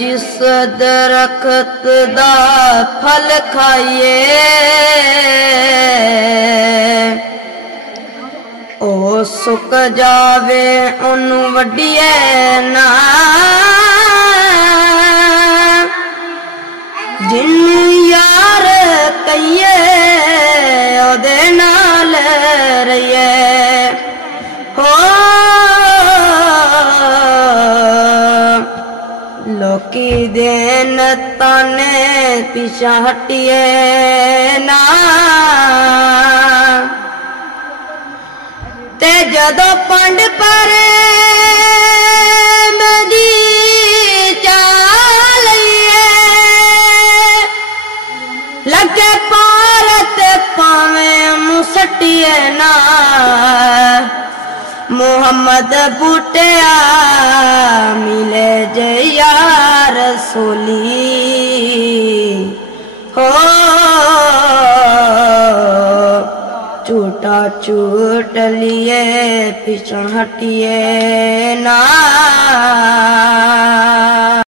जिस दरख्त दा फल खाइए ओ सुक जावे उन्नू वड्डिए ना जिन्नू यार कहिए ओदे नाल रहिए हो लोकी देन ताने पीछा हटिए ना ते जदो पंड पर मेरी चाल लगे पारत पावे मुसटिए ना मोहम्मद बूटिया मिले जे यार रसूली हो झूठा झूठ लिए पीछा हटिए ना।